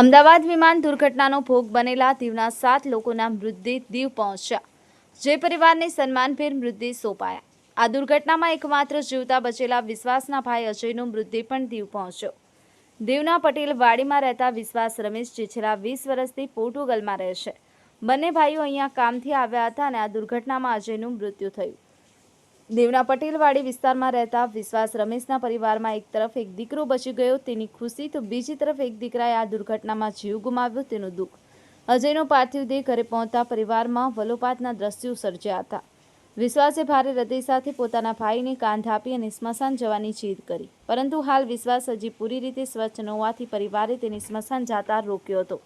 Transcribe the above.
અમદાવાદ વિમાન દુર્ઘટનાનો ભોગ બનેલા દીવના સાત લોકોના મૃતદેહ દીવ પહોંચ્યા. જે પરિવારને સન્માનભેર મૃતદેહ સોંપાયા. આ દુર્ઘટનામાં એકમાત્ર જીવતા બચેલા વિશ્વાસના ભાઈ અજયનો મૃતદેહ પણ દીવ પહોંચ્યો. દીવના પટેલ વાડીમાં રહેતા વિશ્વાસ રમેશ જે છેલ્લા વીસ વર્ષથી પોર્ટુગલમાં રહે છે. બંને ભાઈઓ અહીંયા કામથી આવ્યા હતા અને આ દુર્ઘટનામાં અજયનું મૃત્યુ થયું. દેવના પટેલવાડી વિસ્તારમાં રહેતા વિશ્વાસ રમેશના પરિવારમાં એક તરફ એક દીકરો બચી ગયો, તેની ખુશી તો બીજી તરફ એક દીકરાએ આ દુર્ઘટનામાં જીવ ગુમાવ્યો તેનું દુઃખ. અજયનો પાર્થિવ દેહ ઘરે પહોંચતા પરિવારમાં વલોપાતના દ્રશ્યો સર્જ્યા હતા. વિશ્વાસે ભારે હૃદય સાથે પોતાના ભાઈને કાંધ આપી અને સ્મશાન જવાની જીદ કરી. પરંતુ હાલ વિશ્વાસ હજી પૂરી રીતે સ્વચ્છ ન હોવાથી પરિવારે તેને સ્મશાન જાતા રોક્યો હતો.